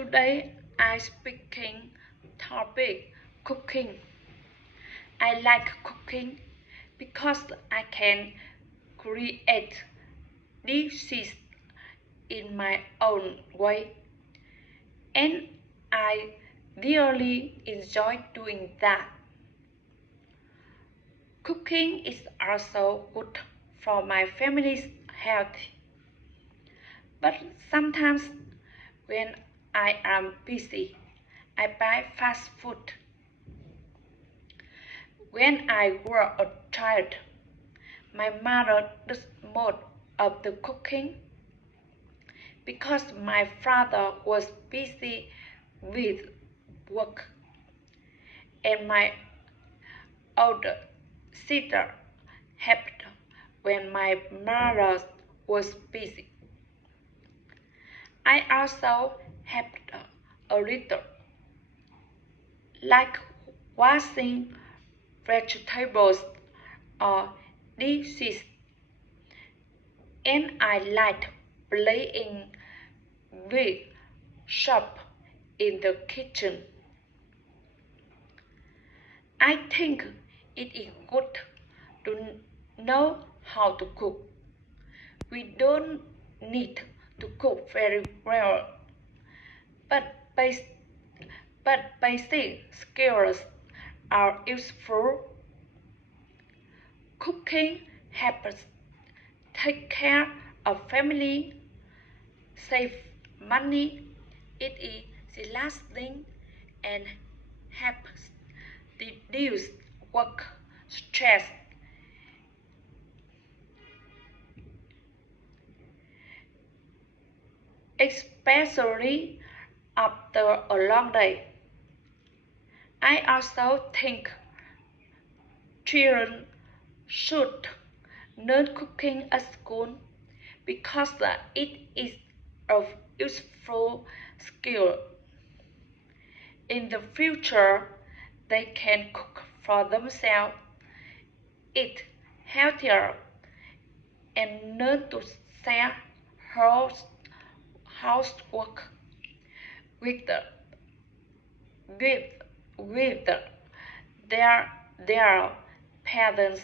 Today I speaking topic cooking. I like cooking because I can create dishes in my own way, and I really enjoy doing that. Cooking is also good for my family's health, but sometimes when I am busy, I buy fast food. When I were a child, my mother does most of the cooking because my father was busy with work, and my older sister helped when my mother was busy. I also helped a little, like washing vegetables or dishes, and I liked playing with shop in the kitchen. I think it is good to know how to cook. We don't need to cook very well, but basic, but basic skills are useful. Cooking helps take care of family, save money, it is lasting, and helps reduce work stress, especially after a long day. I also think children should learn cooking at school because it is a useful skill. In the future, they can cook for themselves, eat healthier, and learn to share house, housework with, with, with their parents